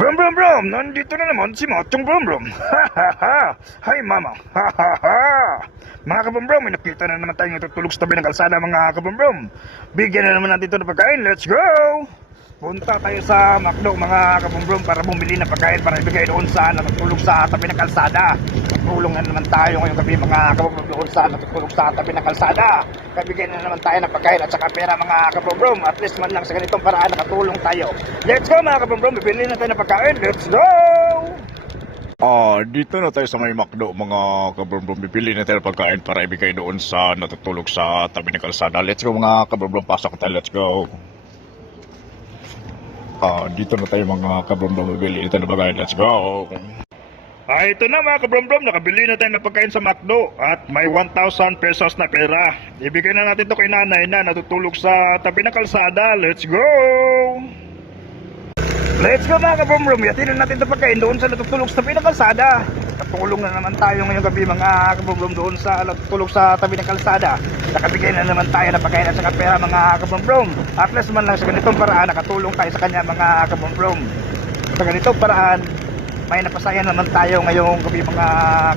Brum brum brum, nandito na naman si Matong Brum Brum. Ha ha ha. Hi mama. Ha ha ha. Mga kabrum brum, may nakita na naman tayong natutulog sa tabi ng kalsada mga kabrum brum. Bigyan na naman natin ito ng pagkain. Let's go! Punta tayo sa McDo mga kabrum brum para bumili ng pagkain para ibigay doon sa natutulog sa tabi ng kalsada. Tulong na naman tayo ngayong gabi mga kabrum brum doon sa natutulog sa tabi ng kalsada. Kabigyan na naman tayo ng pagkain at saka pera mga kabrum brum. At least man lang sa ganitong paraan nakatulong tayo. Let's go mga kabrum brum, bibili na tayo ng pagkain. Let's go! Dito na tayo sa may McDo, mga kabrum-brum. Bibili na tayo ng pagkain para ibigay doon sa natutulog sa tabi ng kalsada. Let's go mga kabrum-brum, pasok tayo, let's go. Dito na tayo mga kabrum-brum, bibili na tayo ng pagkain, let's go. Ito na mga kabrum-brum, nakabili na tayo ng pagkain sa McDo at may 1,000 pesos na pera. Ibigay na natin ito kay nanay na natutulog sa tabi ng kalsada. Let's go! Let's go mga kabrum-brum, yatin na natin ito pagkain doon sa natutulog sa tabi ng kalsada. Katulong na naman tayo ngayong gabi mga kabrum-brum doon sa natutulog sa tabi ng kalsada. Nakabigay na naman tayo ng pagkain at saka pera mga kabrum-brum. At least man lang sa ganitong paraan nakatulong tayo sa kanya mga kabrum-brum. Sa ganitong paraan may napasaya naman tayo ngayong gabi mga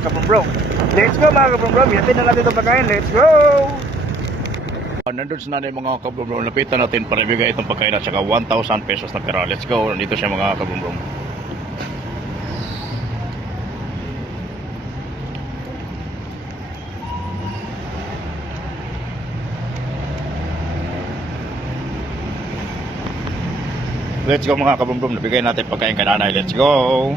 kabrum-brum. Let's go mga kabrum-brum, yatin na natin ito pagkain. Let's go! Nandun sa nanay mga kabrum-brum, lapitan natin para ibigay itong pagkain at saka 1,000 pesos na pera. Let's go, nandito siya mga kabrum-brum. Let's go mga kabrum-brum, nabigay natin pagkain kay nanay. Let's go!